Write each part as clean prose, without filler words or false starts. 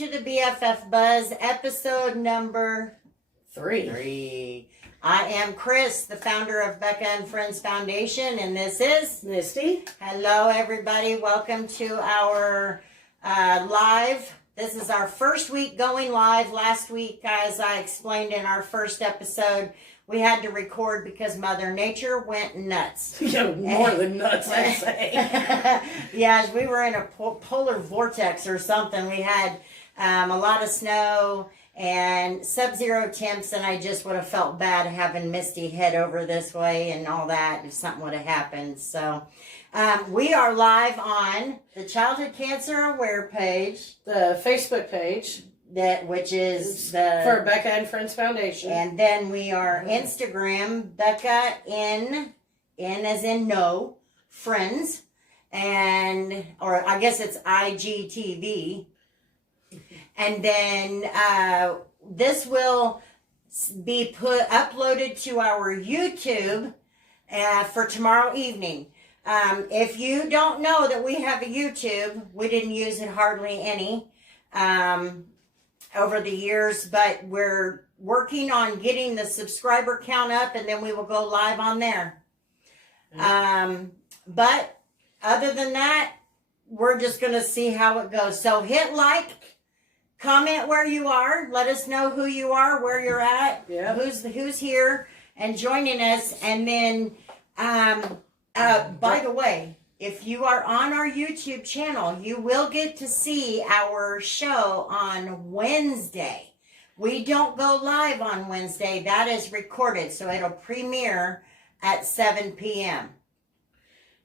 to the B.F.F. Buzz, episode number 3. I am Chris, the founder of Becca and Friends Foundation, and this is Misty. Hello, everybody. Welcome to our live. This is our first week going live. Last week, as I explained in our first episode, we had to record because Mother Nature went nuts. Yeah, more than nuts, I'd say. Yeah, we were in a polar vortex or something. We had a lot of snow and sub-zero temps, and I just would have felt bad having Misty head over this way and all that if something would have happened. So we are live on the Childhood Cancer Aware page. The Facebook page. Which is for Becca and Friends Foundation. And then we are Instagram, Becca in as in no, Friends, or I guess it's IGTV. And then this will be uploaded to our YouTube for tomorrow evening. If you don't know that we have a YouTube, we didn't use it hardly any over the years, but we're working on getting the subscriber count up, and then we will go live on there. But other than that, we're just going to see how it goes. So hit like, comment where you are, let us know who you are, where you're at, who's here and joining us. And then, by the way, if you are on our YouTube channel, you will get to see our show on Wednesday. We don't go live on Wednesday. That is recorded, so it'll premiere at 7 p.m.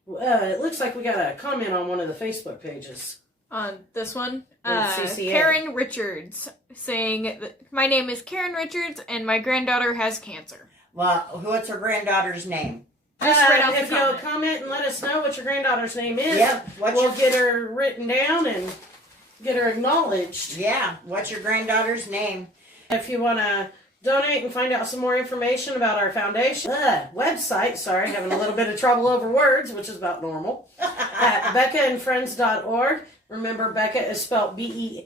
It looks like we got a comment on one of the Facebook pages. On this one, CCA. Karen Richards saying, my name is Karen Richards and my granddaughter has cancer. Well, what's her granddaughter's name? If you'll comment and let us know what your granddaughter's name is, we'll get her written down and get her acknowledged. Yeah, what's your granddaughter's name? If you want to donate and find out some more information about our foundation website, having a little bit of trouble over words, which is about normal, at beccaandfriends.org. Remember, Becca is spelled B-E-K-A-H.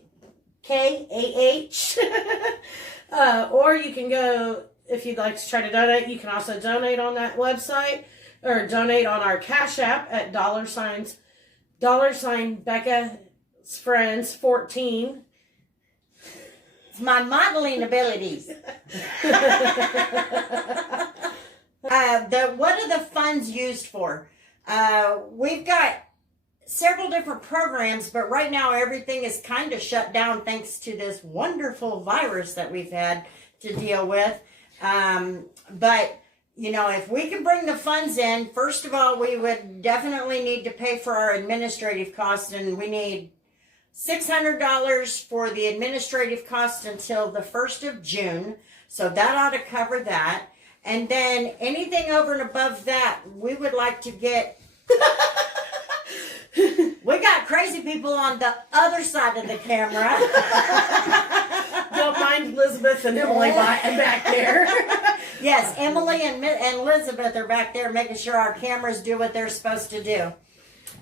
Or you can go, if you'd like to try to donate, you can also donate on that website or donate on our Cash App at $sign Becca's Friends 14. It's my modeling abilities. What are the funds used for? We've got several different programs, but right now everything is kind of shut down thanks to this wonderful virus that we've had to deal with. But, you know, if we can bring the funds in, first of all, we would definitely need to pay for our administrative costs, and we need $600 for the administrative costs until the 1st of June. So that ought to cover that. And then anything over and above that, we would like to get... We got crazy people on the other side of the camera. Don't mind Elizabeth and Emily back there. Yes, Emily and Elizabeth are back there making sure our cameras do what they're supposed to do.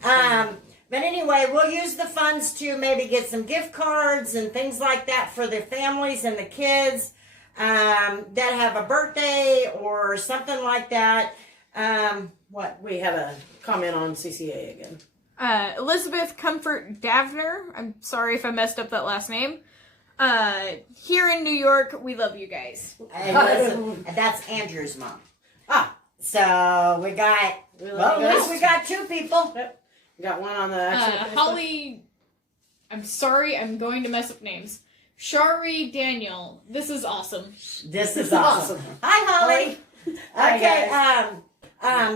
But anyway, we'll use the funds to maybe get some gift cards and things like that for the families and the kids that have a birthday or something like that. What? We have a comment on CCA again. Elizabeth Comfort Davner, I'm sorry if I messed up that last name. Here in New York, we love you guys. And that's Andrew's mom. So we got, at least we got 2 people. Yep. We got one on the actual Holly, I'm sorry, I'm going to mess up names. Shari Daniel, this is awesome. This is awesome. Hi, Holly. Okay,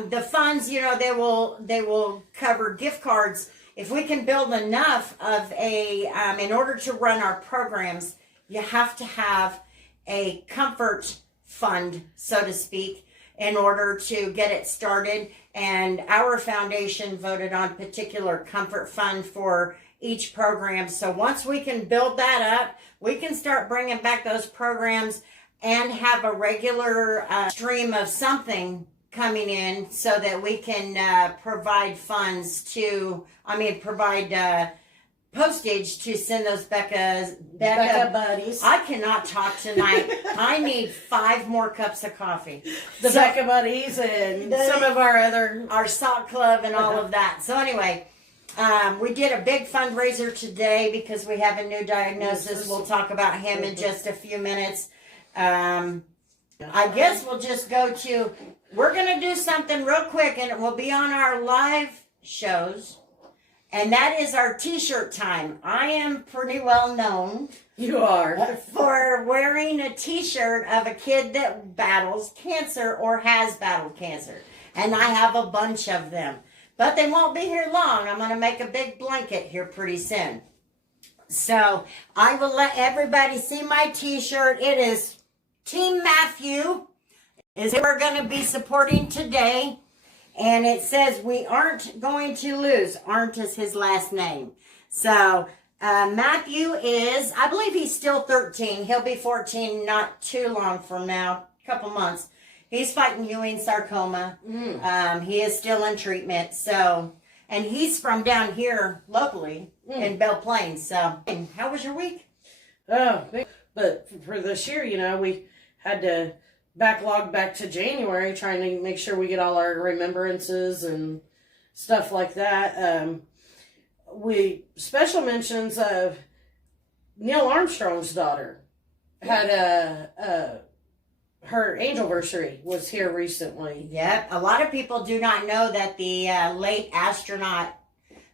the funds, you know, they will cover gift cards. If we can build enough of in order to run our programs, you have to have a comfort fund, so to speak, in order to get it started. And our foundation voted on particular comfort fund for each program. So once we can build that up, we can start bringing back those programs and have a regular stream of something coming in so that we can provide funds to, provide postage to send those Becca buddies. I cannot talk tonight. I need 5 more cups of coffee. The Becca buddies and some of our sock club and all of that. So anyway, we did a big fundraiser today because we have a new diagnosis. We'll talk about him in just a few minutes. I guess we'll just go to, we're going to do something real quick, and it will be on our live shows. And that is our t-shirt time. I am pretty well known. You are. For wearing a t-shirt of a kid that battles cancer or has battled cancer. And I have a bunch of them. But they won't be here long. I'm going to make a big blanket here pretty soon. So I will let everybody see my t-shirt. It is Team Matthew is who we're going to be supporting today. And it says, we aren't going to lose. Aren't is his last name. So Matthew is, I believe he's still 13. He'll be 14 not too long from now, a couple months. He's fighting Ewing sarcoma. He is still in treatment. So, and he's from down here locally in Belle Plaine. So, how was your week? Oh, but for this year, you know, we had to backlog back to January, trying to make sure we get all our remembrances and stuff like that. We special mentions of Neil Armstrong's daughter had her anniversary was here recently. Yep. A lot of people do not know that the late astronaut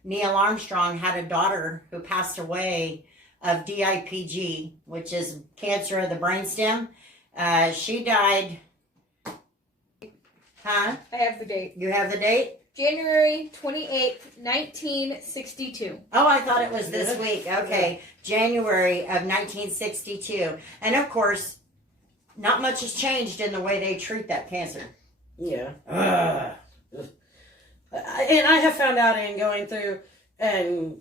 Neil Armstrong had a daughter who passed away of DIPG, which is cancer of the brainstem. She died. Huh? I have the date. You have the date? January 28th, 1962. Oh, I thought it was this week. Okay. January of 1962. And of course, not much has changed in the way they treat that cancer. Yeah. And I have found out in going through and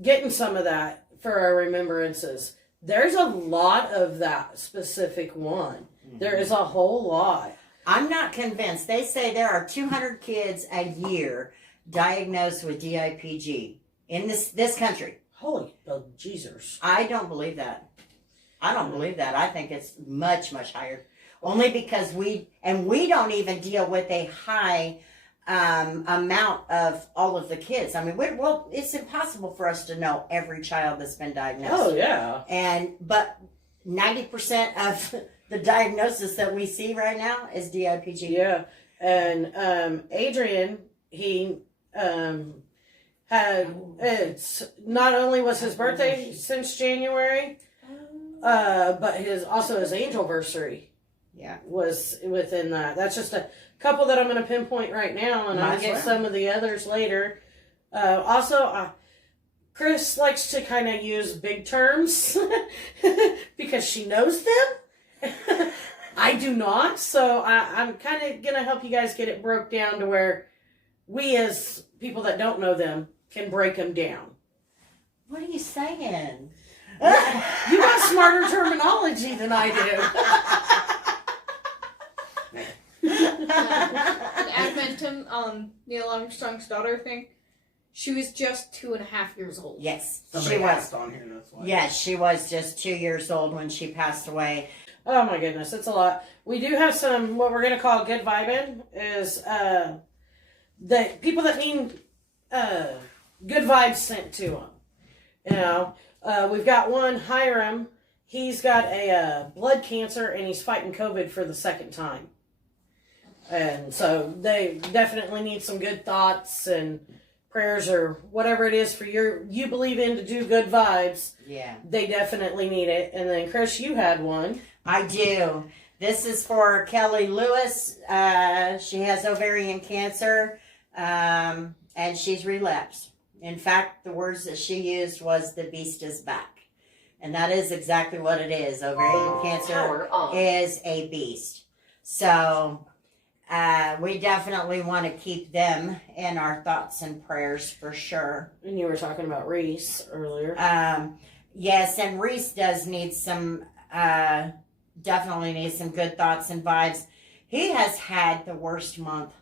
getting some of that for our remembrances, there's a lot of that specific one. There is a whole lot. I'm not convinced. They say there are 200 kids a year diagnosed with DIPG in this country. Holy Jesus. I don't believe that. I don't believe that. I think it's much, much higher. Only because we don't even deal with a high amount of all of the kids. I mean, it's impossible for us to know every child that's been diagnosed. Oh, yeah. But 90% of the diagnosis that we see right now is DIPG. Yeah. And Adrian, he it's not only was his birthday since January, but his anniversary. Yeah. Was within that. That's just a couple that I'm going to pinpoint right now, and I'll get some of the others later. Also, Chris likes to kind of use big terms because she knows them. I do not, so I'm kind of going to help you guys get it broke down to where we as people that don't know them can break them down. What are you saying? You got smarter terminology than I do. An adventum on Neil Armstrong's daughter thing. She was just 2.5 years old. Yes, Somebody she was. asked on here, that's why. Yes, she was just 2 years old when she passed away. Oh my goodness, it's a lot. We do have some, what we're going to call good vibing, is the people that mean good vibes sent to them. You know, we've got one, Hiram. He's got a blood cancer and he's fighting COVID for the second time. And so they definitely need some good thoughts and prayers or whatever it is for you believe in to do good vibes. Yeah. They definitely need it. And then Chris, you had one. I do. This is for Kelly Lewis. She has ovarian cancer, and she's relapsed. In fact, the words that she used was "the beast is back," and that is exactly what it is. Ovarian cancer is a beast. So we definitely want to keep them in our thoughts and prayers for sure. And you were talking about Reese earlier. Yes, and Reese does need some. Definitely needs some good thoughts and vibes. He has had the worst month.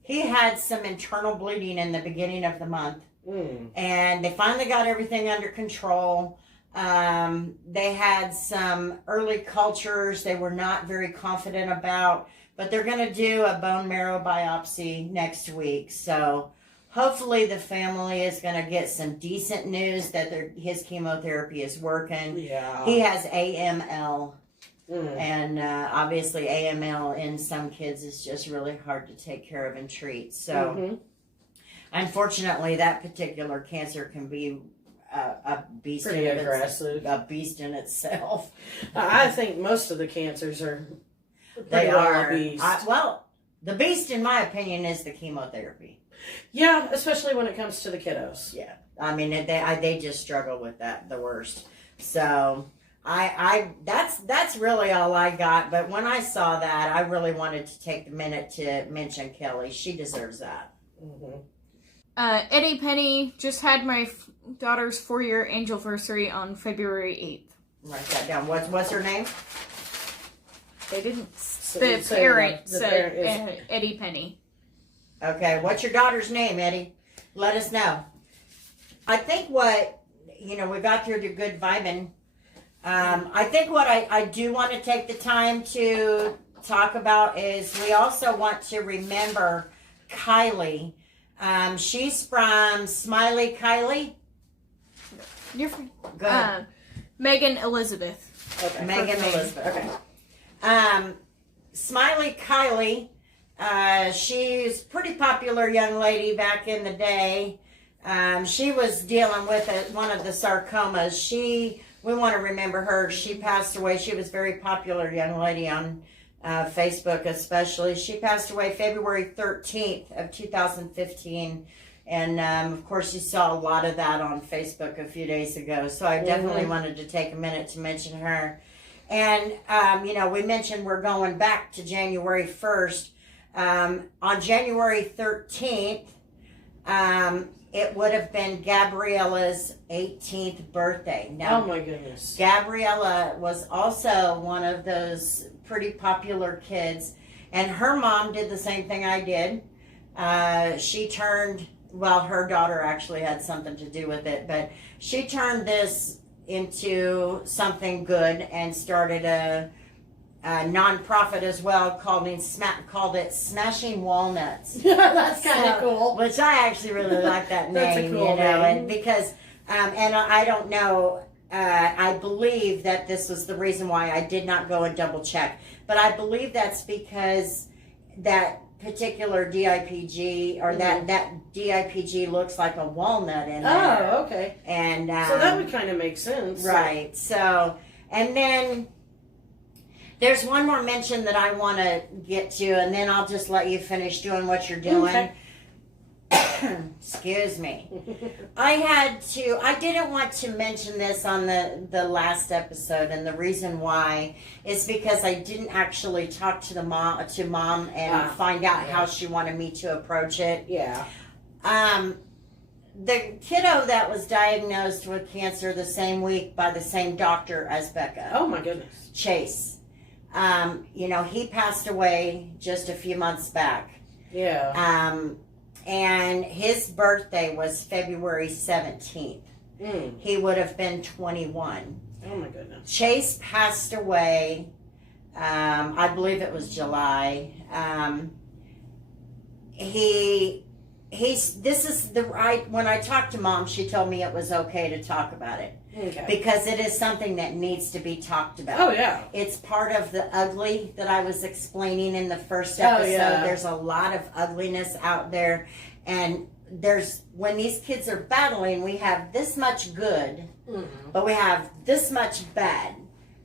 He had some internal bleeding in the beginning of the month. And they finally got everything under control. They had some early cultures they were not very confident about, but they're going to do a bone marrow biopsy next week. So hopefully the family is going to get some decent news that his chemotherapy is working. Yeah. He has AML. And obviously AML in some kids is just really hard to take care of and treat. So unfortunately that particular cancer can be a beast. Pretty aggressive. A beast in itself. I think most of the cancers are They are. a beast. Well, the beast in my opinion is the chemotherapy. Yeah, especially when it comes to the kiddos. Yeah. I mean they just struggle with that the worst. So that's really all I got. But when I saw that, I really wanted to take a minute to mention Kelly. She deserves that. Eddie Penny just had my daughter's 4-year anniversary on February 8th. Write that down. What's her name? They didn't. So The you say parent the said parent is- Eddie Penny. Okay. What's your daughter's name, Eddie? Let us know. I think we got through the good vibing. I think what I do want to take the time to talk about is we also want to remember Kylie. She's from Smiley Kylie. You're fine. Good. Megan Elizabeth. Okay. Megan Perfect. Elizabeth. Okay. Smiley Kylie. She's a pretty popular young lady back in the day. She was dealing with one of the sarcomas. We want to remember her. She passed away. She was a very popular young lady on Facebook especially. She passed away February 13th of 2015. And, of course, you saw a lot of that on Facebook a few days ago. So I definitely wanted to take a minute to mention her. And, we mentioned we're going back to January 1st. On January 13th, it would have been Gabriella's 18th birthday. Now, Oh my goodness. Gabriella was also one of those pretty popular kids, and her mom did the same thing I did. Her daughter actually had something to do with it, but she turned this into something good and started a nonprofit as well called it Smashing Walnuts. That's kind of cool. Which I actually really like that name. That's a cool name. And because, and I don't know, I believe that this was the reason why I did not go and double check, but I believe that's because that particular DIPG or that DIPG looks like a walnut in there. Oh, okay. And So that would kind of make sense. right. So, and then there's one more mention that I want to get to, and then I'll just let you finish doing what you're doing. Okay. Excuse me. I didn't want to mention this on the last episode, and the reason why is because I didn't actually talk to mom and find out how she wanted me to approach it. Yeah. The kiddo that was diagnosed with cancer the same week by the same doctor as Becca. Oh my goodness. Chase. He passed away just a few months back. Yeah. And his birthday was February 17th. He would have been 21. Oh my goodness. Chase passed away, I believe it was July. When I talked to mom, she told me it was okay to talk about it. Okay. Because it is something that needs to be talked about. Oh yeah. It's part of the ugly that I was explaining in the first episode. yeah. There's a lot of ugliness out there. And when these kids are battling, we have this much good, but we have this much bad.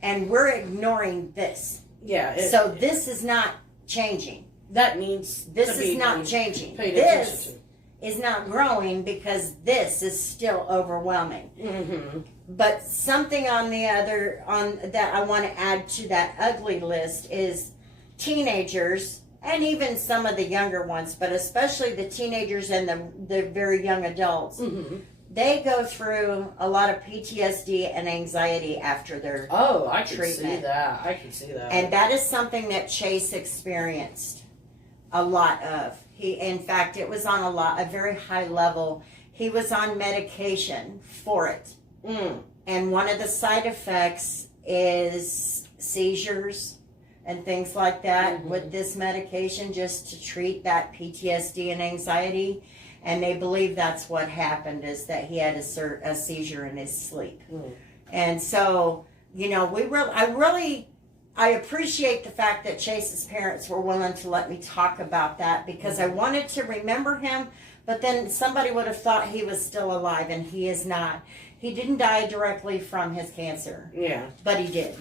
And we're ignoring this. Yeah. So this is not changing. That needs This to be is not changing. paid This attention is not growing because this is still overwhelming. to. But something that I want to add to that ugly list is teenagers and even some of the younger ones, but especially the teenagers and the very young adults. They go through a lot of PTSD and anxiety after their Oh, I can see treatment. that. I can see that. And that is something that Chase experienced a lot of. In fact, it was on a very high level. he was on medication for it. And one of the side effects is seizures and things like that with this medication, just to treat that PTSD and anxiety. And they believe that's what happened, is that he had a seizure in his sleep. And so, you know, I appreciate the fact that Chase's parents were willing to let me talk about that, because I wanted to remember him, but then somebody would have thought he was still alive, and he is not. He didn't die directly from his cancer. Yeah. But he did,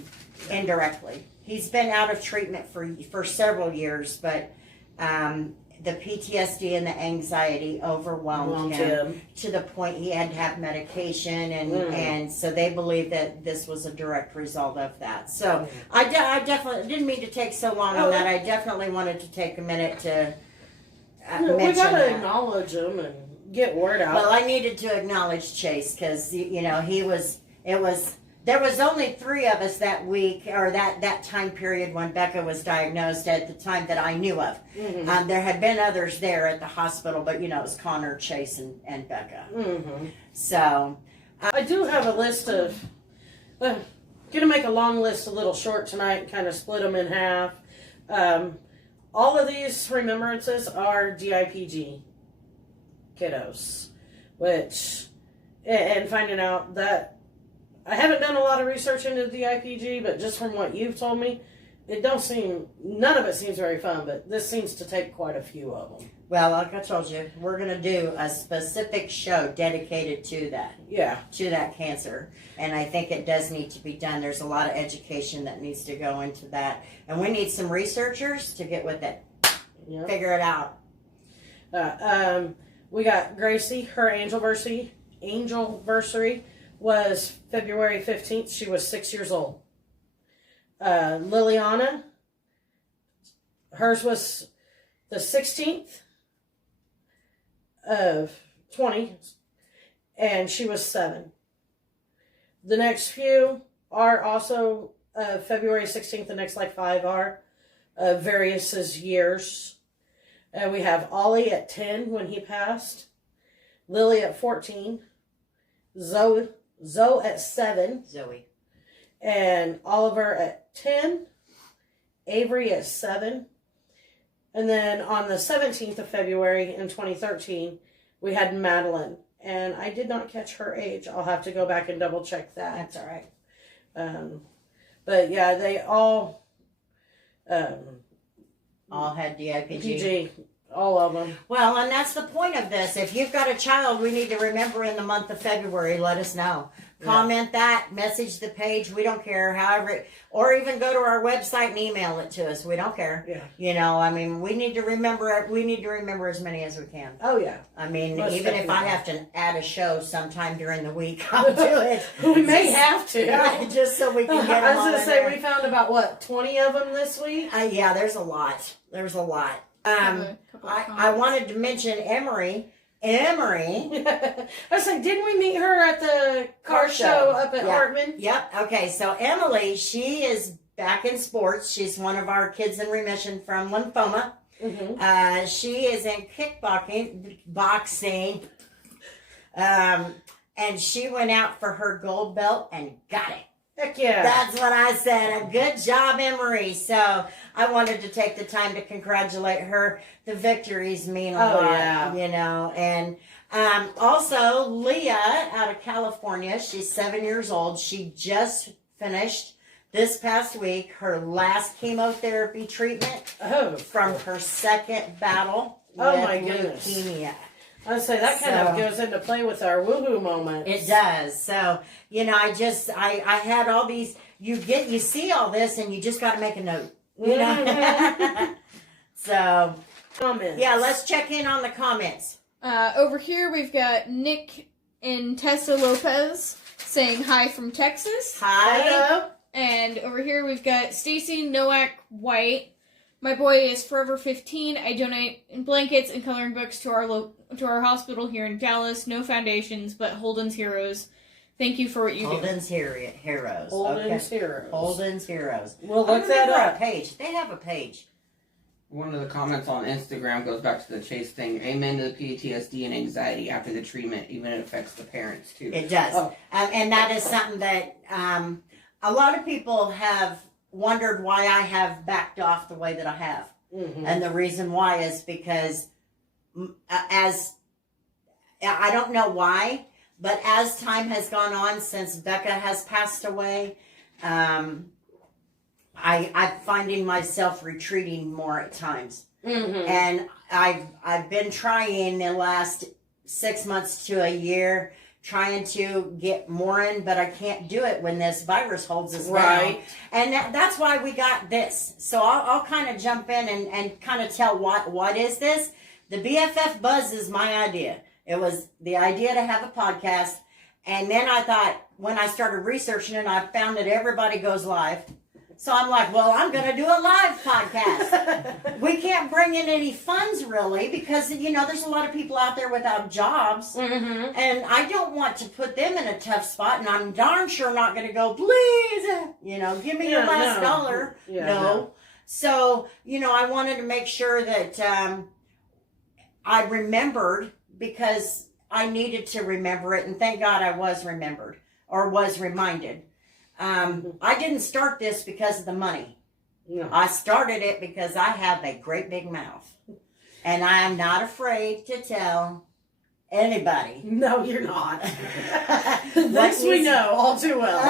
indirectly. He's been out of treatment for several years, but the PTSD and the anxiety overwhelmed him to the point he had to have medication, and so they believe that this was a direct result of that. So I definitely didn't mean to take so long on that. I definitely wanted to take a minute to mention we gotta that. acknowledge him and get word out. Well, I needed to acknowledge Chase, because you know there was only 3 of us that week, or that time period when Becca was diagnosed, at the time that I knew of. There had been others there at the hospital, but you know, it was Connor, Chase, and Becca. So I do have a list of, gonna make a long list a little short tonight and kind of split them in half. All of these remembrances are DIPG kiddos, which, and finding out that I haven't done a lot of research into DIPG, but just from what you've told me, none of it seems very fun, but this seems to take quite a few of them. well, like I told you, we're gonna do a specific show dedicated to that. Yeah. To that cancer, and I think it does need to be done. There's a lot of education that needs to go into that, and we need some researchers to get with it, figure it out. We got Gracie. Her angelversary was February 15th. She was 6 years old. Liliana, hers was the 16th of 20, and she was 7. The next few are also February 16th. The next 5 are various years. We have Ollie at 10 when he passed, Lily at 14, Zoe at 7, and Oliver at 10, Avery at 7, and then on the 17th of February in 2013, we had Madeline, and I did not catch her age. I'll have to go back and double check that. That's all right. But yeah, they all had DIPG. PG, all of them. Well, and that's the point of this. If you've got a child we need to remember in the month of February, let us know. Comment that, message the page. We don't care. However, or even go to our website and email it to us. We don't care. Yeah. You know, I mean, we need to remember it. We need to remember as many as we can. Oh yeah. I mean, Most even if I definitely. have to add a show sometime during the week, I'll do it. We may have to. Just so we can get them I was all going in to say, there. we found about, 20 of them this week? Yeah, there's a lot. There's a lot. Couple of I comments. wanted to mention Emery. I was like, didn't we meet her at the car show up at Hartman? Yep. Okay, so Emily, she is back in sports. She's one of our kids in remission from lymphoma. Mm-hmm. She is in boxing. And she went out for her gold belt and got it. Heck yeah. That's what I said. A good job, Emery. So I wanted to take the time to congratulate her. The victories mean a lot, yeah. you know. And also, Leah out of California, she's 7 years old. She just finished this past week her last chemotherapy treatment from her second battle with my goodness. leukemia. I would say that kind of goes into play with our woohoo moment. It does. So, you know, I had all these, you see all this and you just got to make a note. You know? So, Comments. yeah, let's check in on the comments. Over here, we've got Nick and Tessa Lopez saying hi from Texas. Hi. Hello. And over here, we've got Stacy Nowak White. My boy is forever 15. I donate blankets and coloring books to our hospital here in Dallas. No foundations, but Holden's Heroes. Thank you for what you do. Holden's Heroes. Holden's Heroes. Holden's Heroes. We'll look that up. A page. They have a page. One of the comments on Instagram goes back to the Chase thing. Amen to the PTSD and anxiety after the treatment. Even it affects the parents too. It does. Oh. And that is something that a lot of people have wondered why I have backed off the way that I have. Mm-hmm. And the reason why is because as I don't know why, but as time has gone on since Becca has passed away, I'm finding myself retreating more at times. Mm-hmm. And I've been trying the last 6 months to a year, trying to get more in, but I can't do it when this virus holds us Right. down. And that's why we got this. So I'll kind of jump in and kind of tell what is this. The B.F.F. Buzz is my idea. It was the idea to have a podcast. And then I thought, when I started researching it, I found that everybody goes live. So I'm like, well, I'm going to do a live podcast. We can't bring in any funds really because, you know, there's a lot of people out there without jobs. Mm-hmm. And I don't want to put them in a tough spot. And I'm darn sure not going to go, please, you know, give me your last dollar. Yeah, no. So, you know, I wanted to make sure that I remembered because I needed to remember it. And thank God I was remembered or was reminded. I didn't start this because of the money. No. I started it because I have a great big mouth. And I am not afraid to tell anybody. No, you're not. This we know all too well.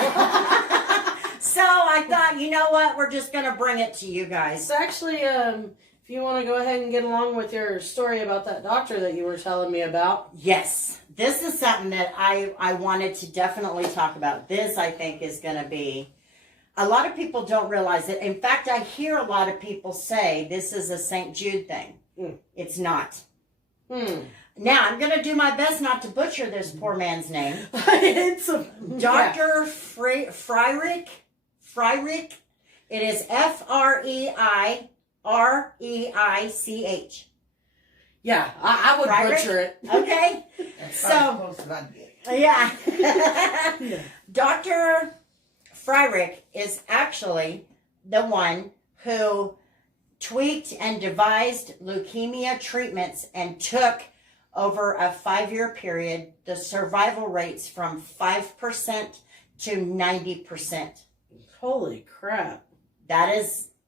So I thought, you know what? We're just going to bring it to you guys. So actually, if you want to go ahead and get along with your story about that doctor that you were telling me about. Yes. This is something that I wanted to definitely talk about. This, I think, is going to be... A lot of people don't realize it. In fact, I hear a lot of people say this is a St. Jude thing. It's not. Now, I'm going to do my best not to butcher this poor man's name. It's Dr. Freireich. It is F-R-E-I-R-E-I-C-H. Yeah, I would Freireich? butcher it. Okay? So, yeah. Dr. Freireich is actually the one who tweaked and devised leukemia treatments and took over a 5-year period the survival rates from 5% to 90%. Holy crap.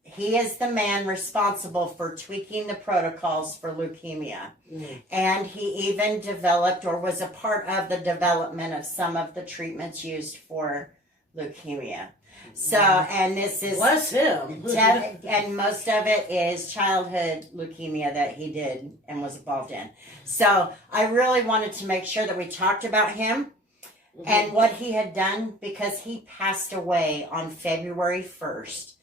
He is the man responsible for tweaking the protocols for leukemia. And he even developed or was a part of the development of some of the treatments used for leukemia. So, and this is... Bless him. And most of it is childhood leukemia that he did and was involved in. So, I really wanted to make sure that we talked about him and what he had done because he passed away on February 1st.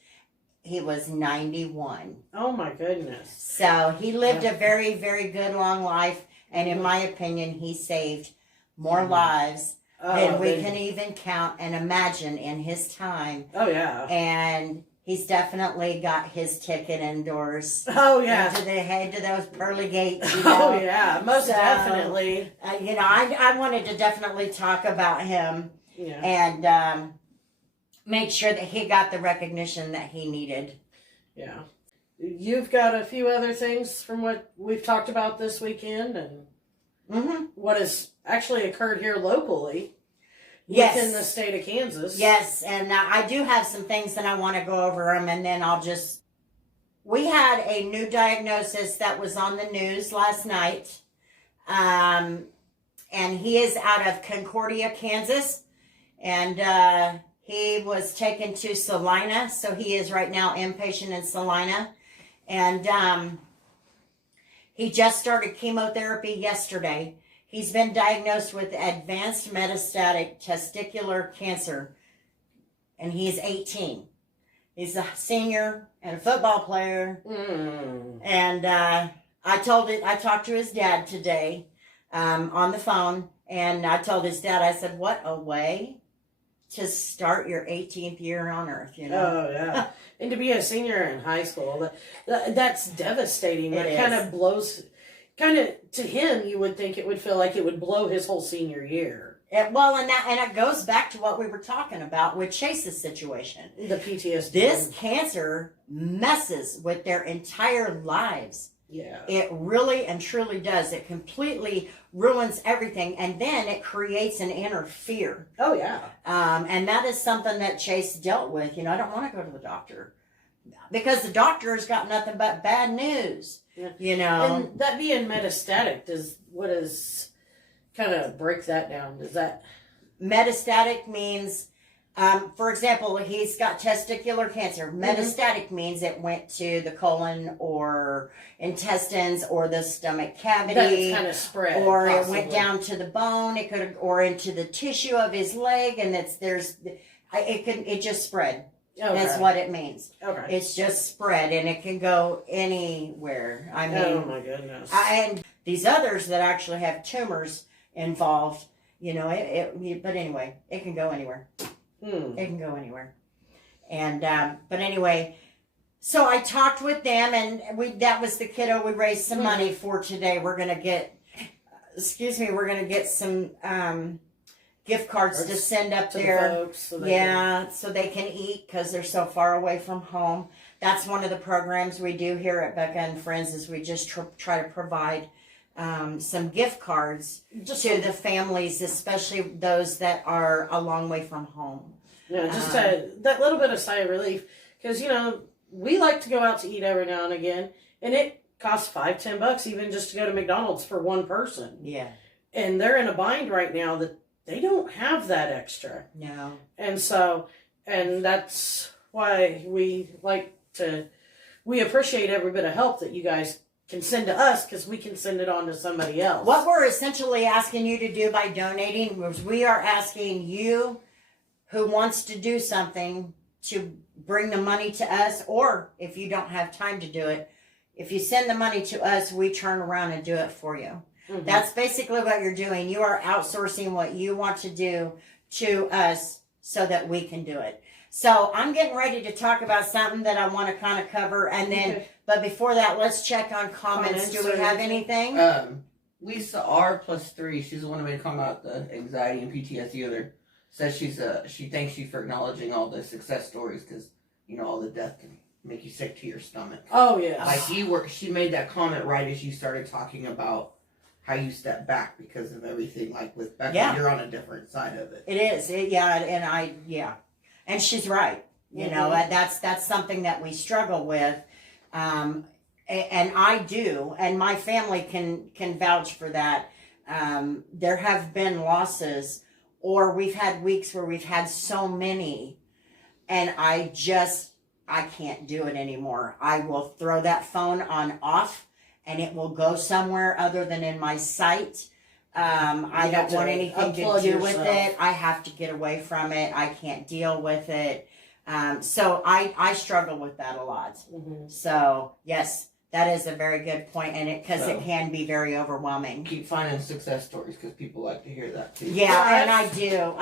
He was 91. Oh my goodness. So, he lived a very, very good long life. And in my opinion, he saved more lives than we can even count and imagine in his time. Oh, yeah. And he's definitely got his ticket indoors. Oh, yeah. Into the head to those pearly gates. You know? Oh, yeah. Most So, definitely. You know, I wanted to definitely talk about him Yeah. and make sure that he got the recognition that he needed. Yeah. You've got a few other things from what we've talked about this weekend and what has actually occurred here locally within the state of Kansas. Yes, and I do have some things that I want to go over them, and then I'll just... We had a new diagnosis that was on the news last night, and he is out of Concordia, Kansas, and he was taken to Salina, so he is right now inpatient in Salina, and he just started chemotherapy yesterday. He's been diagnosed with advanced metastatic testicular cancer, and he's 18. He's a senior and a football player. And I talked to his dad today on the phone, and I told his dad, I said, what a way to start your 18th year on earth, you know? Oh, yeah. And to be a senior in high school, that's devastating. It kind of blows... Kind of, to him, you would think it would feel like it would blow his whole senior year. And it goes back to what we were talking about with Chase's situation. The PTSD. This cancer messes with their entire lives. Yeah. It really and truly does. It completely ruins everything, and then it creates an inner fear. Oh, yeah. And that is something that Chase dealt with. I don't want to go to the doctor because the doctor has got nothing but bad news. Yeah. And that being metastatic, what is kind of break that down? Does that metastatic means, for example, he's got testicular cancer. Metastatic means it went to the colon or intestines or the stomach cavity. that it's kind of spread, or possibly. it went down to the bone. It could, or into the tissue of his leg, and it just spread. Okay. That's what it means. Okay. It's just spread, and it can go anywhere. I mean, oh my goodness. and these others that actually have tumors involved, but anyway, it can go anywhere. It can go anywhere. And, but anyway, so I talked with them, and that was the kiddo we raised some money for today. We're going to get some, gift cards to send up there. The folks, so they can eat because they're so far away from home. That's one of the programs we do here at Becca and Friends is we just try to provide some gift cards to the families, especially those that are a long way from home. Yeah, just that little bit of sigh of relief. Because, we like to go out to eat every now and again, and it costs $5-10 even just to go to McDonald's for one person. Yeah. And they're in a bind right now that they don't have that extra. No. And that's why we appreciate every bit of help that you guys can send to us, because we can send it on to somebody else. What we're essentially asking you to do by donating is we are asking you who wants to do something to bring the money to us, or if you don't have time to do it, if you send the money to us, we turn around and do it for you. Mm-hmm. That's basically what you're doing. You are outsourcing what you want to do to us so that we can do it. So I'm getting ready to talk about something that I want to kind of cover, and then, but before that, let's check on comments. Do we have anything? Lisa R+3, she's the one who made a comment about the anxiety and PTSD other. Says she thanks you for acknowledging all the success stories, because all the death can make you sick to your stomach. Oh yeah. Like she made that comment right as you started talking about how you step back because of everything. Like with Becca, you're on a different side of it. It is, and she's right. That's something that we struggle with, and I do, and my family can vouch for that. There have been losses. Or we've had weeks where we've had so many, and I can't do it anymore. I will throw that phone on off, and it will go somewhere other than in my sight. I don't want anything to do with it. I have to get away from it. I can't deal with it. So I struggle with that a lot. Mm-hmm. So yes. That is a very good point, and it can be very overwhelming. Keep finding success stories because people like to hear that too. Yeah, and I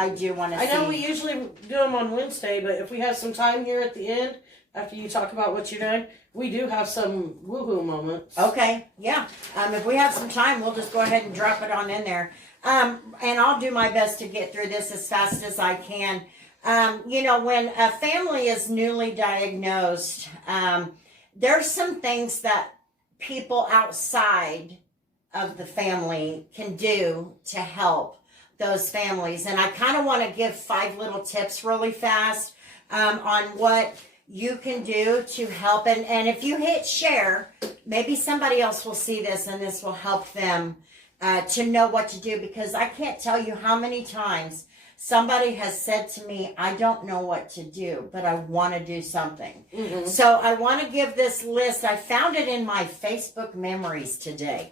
do want to see. I know we usually do them on Wednesday, but if we have some time here at the end, after you talk about what you're doing, we do have some woohoo moments. Okay, yeah. If we have some time, we'll just go ahead and drop it on in there. And I'll do my best to get through this as fast as I can. When a family is newly diagnosed, there's some things that people outside of the family can do to help those families. And I kind of want to give 5 little tips really fast on what you can do to help. And if you hit share, maybe somebody else will see this and this will help them to know what to do. Because I can't tell you how many times somebody has said to me, I don't know what to do, but I want to do something. Mm-hmm. So I want to give this list. I found it in my Facebook memories today.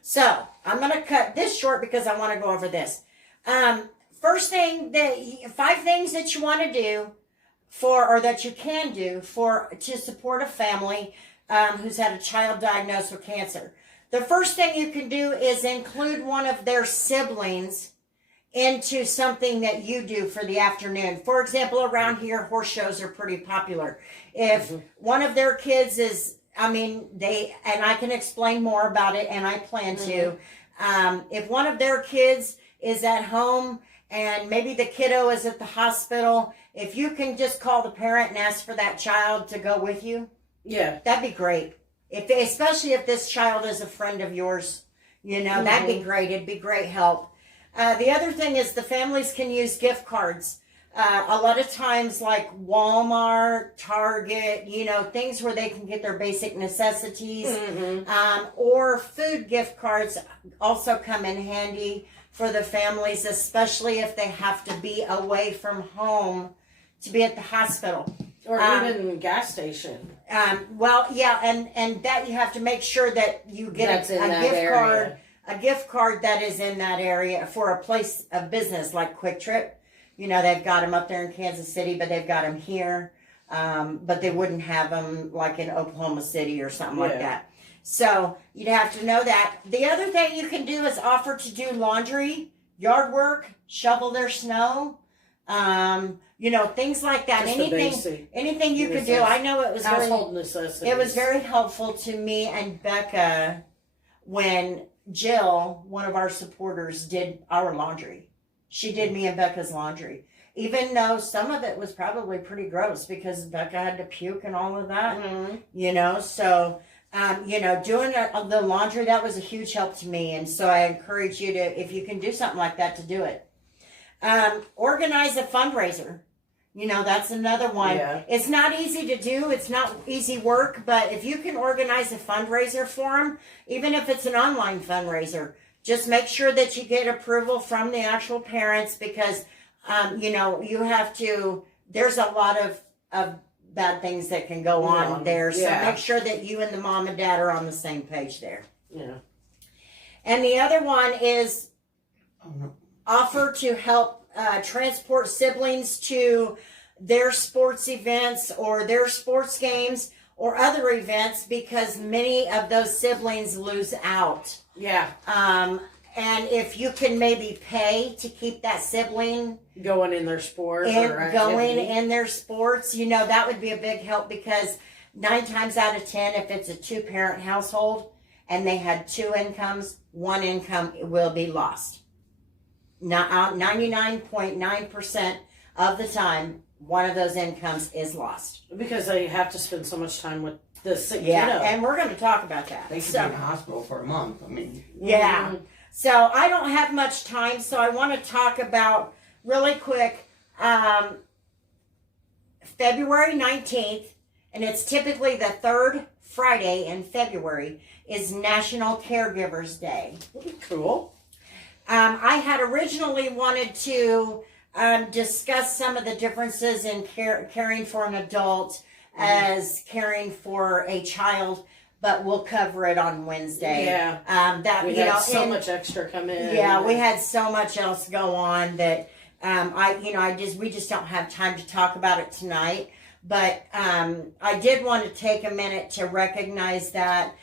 So I'm going to cut this short because I want to go over this. First thing, 5 things that you want to do or that you can do to support a family who's had a child diagnosed with cancer. The first thing you can do is include one of their siblings into something that you do for the afternoon. For example, around here, horse shows are pretty popular. If one of their kids is, and I can explain more about it, and I plan to. If one of their kids is at home and maybe the kiddo is at the hospital, if you can just call the parent and ask for that child to go with you, Yeah. that'd be great. Especially if this child is a friend of yours, that'd be great. It'd be great help. The other thing is the families can use gift cards. A lot of times, like Walmart, Target, things where they can get their basic necessities, or food gift cards also come in handy for the families, especially if they have to be away from home to be at the hospital. Or even gas station. Well, yeah, and that you have to make sure that you get a gift card that is in that area for a place of business like Quick Trip. They've got them up there in Kansas City, but they've got them here. But they wouldn't have them like in Oklahoma City or something like that. So you'd have to know that. The other thing you can do is offer to do laundry, yard work, shovel their snow, things like that. Just Anything you could do. I know it was household necessities. It was very helpful to me and Becca when Jill, one of our supporters, did our laundry. She did me and Becca's laundry. Even though some of it was probably pretty gross because Becca had to puke and all of that, So, doing the laundry, that was a huge help to me. And so I encourage you to, if you can do something like that, to do it. Organize a fundraiser. That's another one. Yeah. It's not easy to do. It's not easy work. But if you can organize a fundraiser for them, even if it's an online fundraiser, just make sure that you get approval from the actual parents because, you have to, there's a lot of bad things that can go on there. So make sure that you and the mom and dad are on the same page there. Yeah. And the other one is offer to help transport siblings to their sports events or their sports games or other events because many of those siblings lose out. Yeah. And if you can maybe pay to keep that sibling going in their sport going in their sports, that would be a big help because 9 times out of 10, if it's a 2-parent household and they had 2 incomes, 1 income will be lost. Now, 99.9% of the time, one of those incomes is lost. Because they have to spend so much time with the sick kiddo. And we're going to talk about that. They could be in the hospital for a month. Yeah. So I don't have much time, so I want to talk about really quick February 19th, and it's typically the 3rd Friday in February, is National Caregivers Day. Cool. I had originally wanted to discuss some of the differences in caring for an adult as caring for a child, but we'll cover it on Wednesday. Yeah. We had so much extra come in. Yeah, we had so much else go on that we just don't have time to talk about it tonight. But I did want to take a minute to recognize that.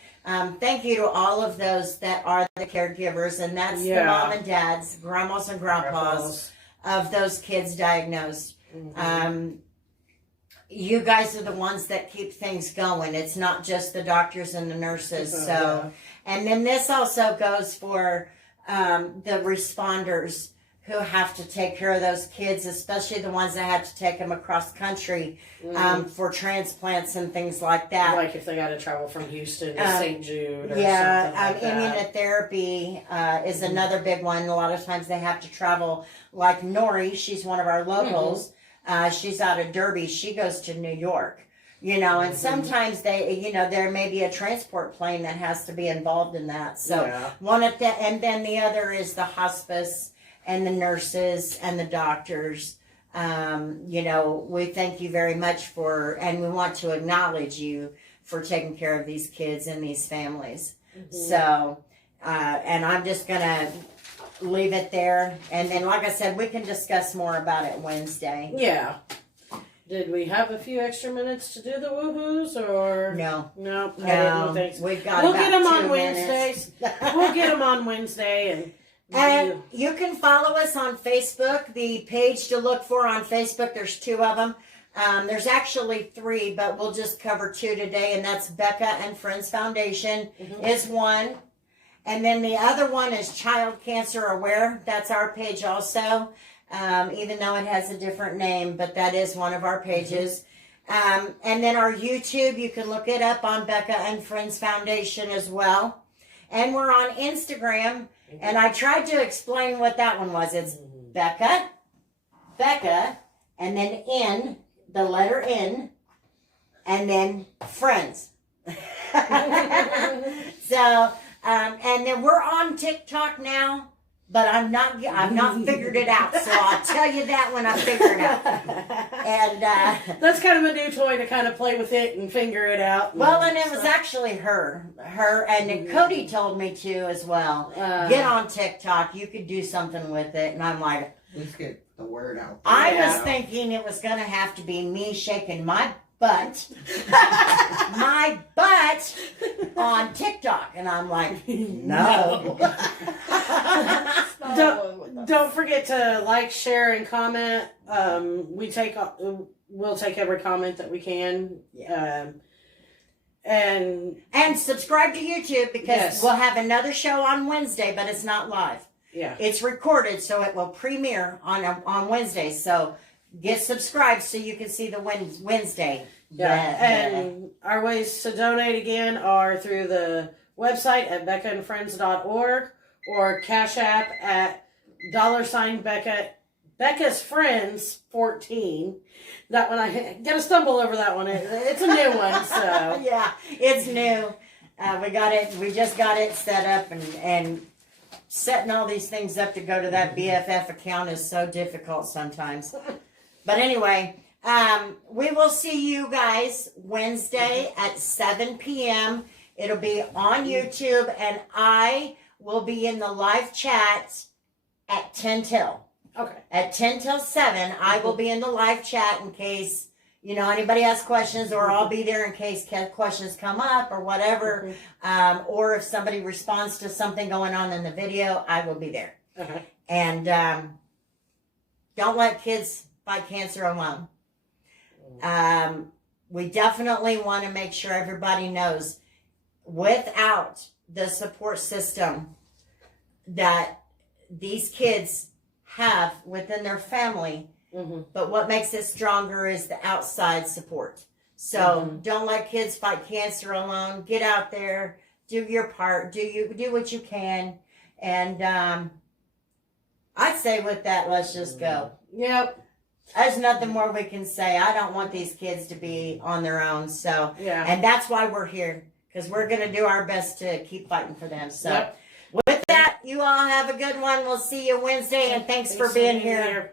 Thank you to all of those that are the caregivers, and that's the mom and dads, grandmas and grandpas of those kids diagnosed. You guys are the ones that keep things going. It's not just the doctors and the nurses. And then this also goes for the responders who have to take care of those kids, especially the ones that have to take them across country for transplants and things like that. Like if they got to travel from Houston to St. Jude or something like that. Immunotherapy is another big one. A lot of times they have to travel. Like Nori, she's one of our locals. She's out of Derby. She goes to New York. And sometimes there may be a transport plane that has to be involved in that. So and then the other is the hospice and the nurses and the doctors. We thank you very much and we want to acknowledge you for taking care of these kids and these families. So, and I'm just going to leave it there. And then, like I said, we can discuss more about it Wednesday. Yeah. Did we have a few extra minutes to do the woohoos or no? No, I didn't think so. We'll get them on Wednesdays. We'll get them on Wednesday and you can follow us on Facebook. The page to look for on Facebook, there's 2 of them. There's actually 3, but we'll just cover 2 today, and that's Becca and Friends Foundation is one. And then the other one is Child Cancer Aware. That's our page also. even though it has a different name, but that is one of our pages. And then our YouTube, you can look it up on Becca and Friends Foundation as well. And we're on Instagram, and I tried to explain what that one was. It's Becca, and then N, the letter N, and then Friends. So, and then we're on TikTok now. But I've not figured it out, so I'll tell you that when I figure it out. And that's kind of a new toy to kind of play with it and figure it out. Well, and it was actually her, and then Cody told me to as well. Get on TikTok, you could do something with it, and I'm like, let's get the word out. I was thinking it was going to have to be me shaking my butt on TikTok, and I'm like, no. Don't forget to like, share, and comment. We'll take every comment that we can. And subscribe to YouTube, because we'll have another show on Wednesday, but it's not live. Yeah, it's recorded, so it will premiere on Wednesday. So get subscribed so you can see the Wednesday. And our ways to donate again are through the website at beccaandfriends.org or Cash App at $Becca's Friends 14. That one, I gotta stumble over that one. It's a new one, so yeah, it's new. We just got it set up, and setting all these things up to go to that B.F.F account is so difficult sometimes. But anyway, we will see you guys Wednesday at 7 p.m. It'll be on YouTube, and I will be in the live chat at 10 till. Okay. At 10 till 7, I will be in the live chat in case, anybody has questions, or I'll be there in case questions come up or whatever. Or if somebody responds to something going on in the video, I will be there. Okay. And don't let kids fight cancer alone. We definitely want to make sure everybody knows, without the support system that these kids have within their family, but what makes it stronger is the outside support. So don't let kids fight cancer alone. Get out there, do your part, do what you can, and I'd say with that, let's just go. Yep. There's nothing more we can say. I don't want these kids to be on their own. So, and that's why we're here, because we're going to do our best to keep fighting for them. So, with that, you all have a good one. We'll see you Wednesday, and thanks for being here.